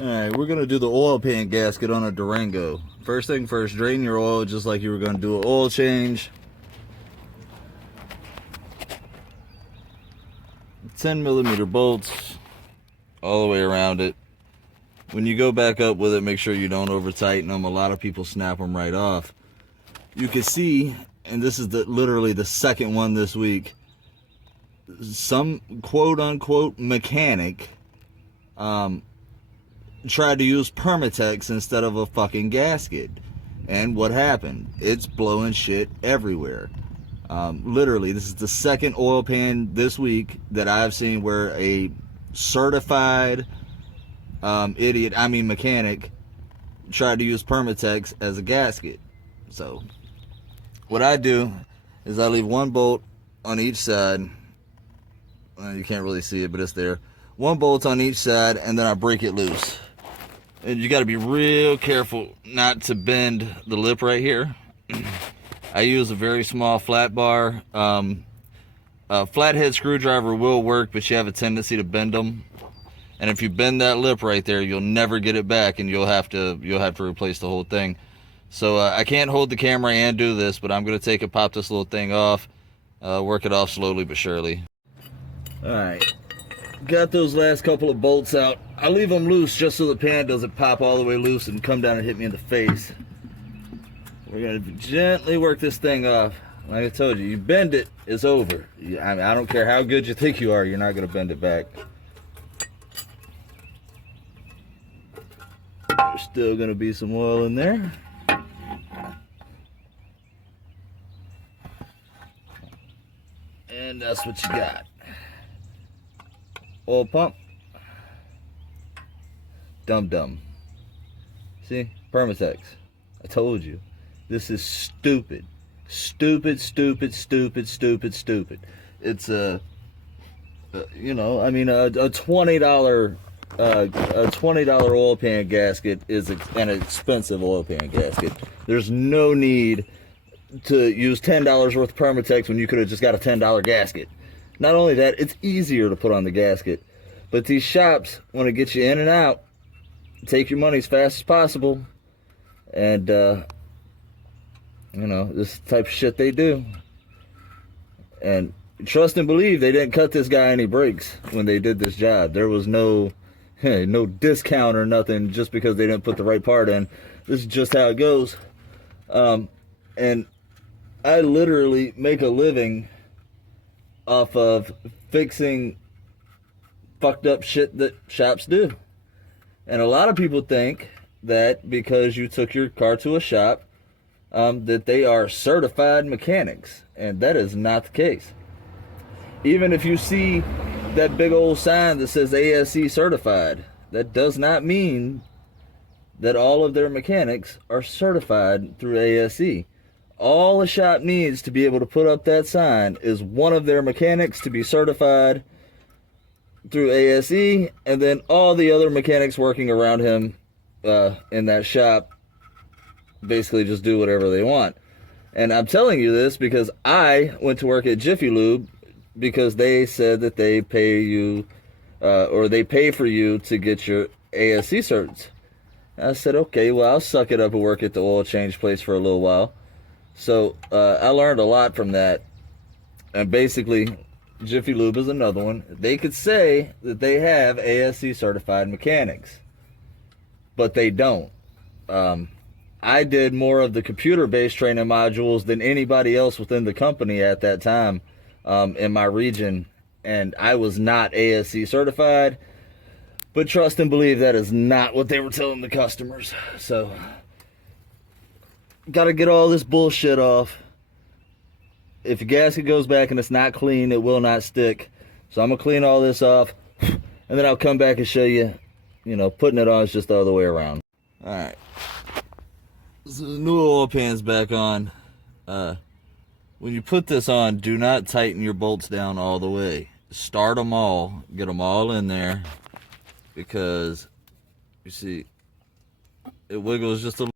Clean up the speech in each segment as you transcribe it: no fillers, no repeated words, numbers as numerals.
Alright, we're going to do the oil pan gasket on a Durango. First thing first, drain your oil just like you were going to do an oil change. 10mm bolts all the way around it. When you go back up with it, make sure you don't over tighten them. A lot of people snap them right off. You can see, and this is literally the second one this week, some quote-unquote mechanic tried to use permatex instead of a fucking gasket. And what happened? It's blowing shit everywhere. Literally, this is the second oil pan this week that I've seen where a certified mechanic tried to use permatex as a gasket. So what I do is I leave one bolt on each side. You can't really see it, but it's there. One bolt on each side, and then I break it loose. And you got to be real careful not to bend the lip right here. I use a very small flat bar. A flathead screwdriver will work, but you have a tendency to bend them. And if you bend that lip right there, you'll never get it back, and you'll have to replace the whole thing. So I can't hold the camera and do this, but I'm gonna take it, pop this little thing off, work it off slowly but surely. All right, got those last couple of bolts out. I leave them loose just so the pan doesn't pop all the way loose and come down and hit me in the face. We're gonna gently work this thing off. Like I told you, you bend it, it's over. I don't care how good you think you are, you're not gonna bend it back. There's still gonna be some oil in there. And that's what you got. Oil pump. Dum-dum. See? Permatex. I told you. This is stupid. Stupid, stupid, stupid, stupid, stupid. It's a $20 oil pan gasket is an expensive oil pan gasket. There's no need to use $10 worth of permatex when you could have just got a $10 gasket. Not only that, it's easier to put on the gasket. But these shops want to get you in and out, take your money as fast as possible, and this type of shit they do. And trust and believe they didn't cut this guy any breaks when they did this job. There was no discount or nothing just because they didn't put the right part in. This is just how it goes. And I literally make a living off of fixing fucked up shit that shops do. And a lot of people think that because you took your car to a shop, that they are certified mechanics. And that is not the case. Even if you see that big old sign that says ASE certified, that does not mean that all of their mechanics are certified through ASE. All a shop needs to be able to put up that sign is one of their mechanics to be certified through ASE, and then all the other mechanics working around him in that shop basically just do whatever they want. And I'm telling you this because I went to work at Jiffy Lube because they said that they pay you or they pay for you to get your ASE certs. I said, okay, well, I'll suck it up and work at the oil change place for a little while. So I learned a lot from that. And basically, Jiffy Lube is another one. They could say that they have ASE certified mechanics, but they don't. I did more of the computer-based training modules than anybody else within the company at that time in my region, and I was not ASE certified. But trust and believe that is not what they were telling the customers. So, got to get all this bullshit off. If your gasket goes back and it's not clean, it will not stick. So I'm going to clean all this off, and then I'll come back and show you, putting it on is just the other way around. All right. So the new oil pan's back on. When you put this on, do not tighten your bolts down all the way. Start them all, get them all in there, because you see it wiggles just a little.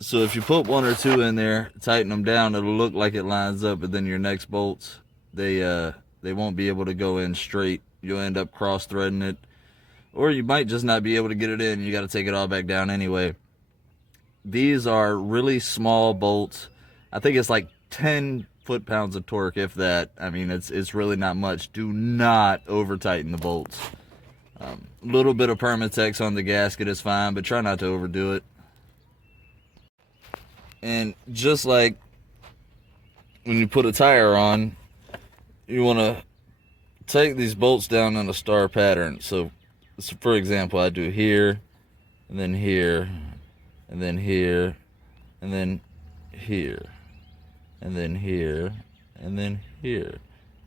So if you put one or two in there, tighten them down, it'll look like it lines up, but then your next bolts, they won't be able to go in straight. You'll end up cross threading it, or you might just not be able to get it in. You got to take it all back down anyway. These are really small bolts. I think it's like 10 foot-pounds of torque, if that. I mean, it's really not much. Do not over-tighten the bolts. A little bit of permatex on the gasket is fine, but try not to overdo it. And just like when you put a tire on, you want to take these bolts down in a star pattern. So for example, I do here, and then here, and then here, and then here, and then here, and then here,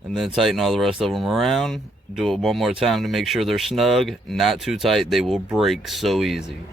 and then tighten all the rest of them around. Do it one more time to make sure they're snug, not too tight. They will break so easy.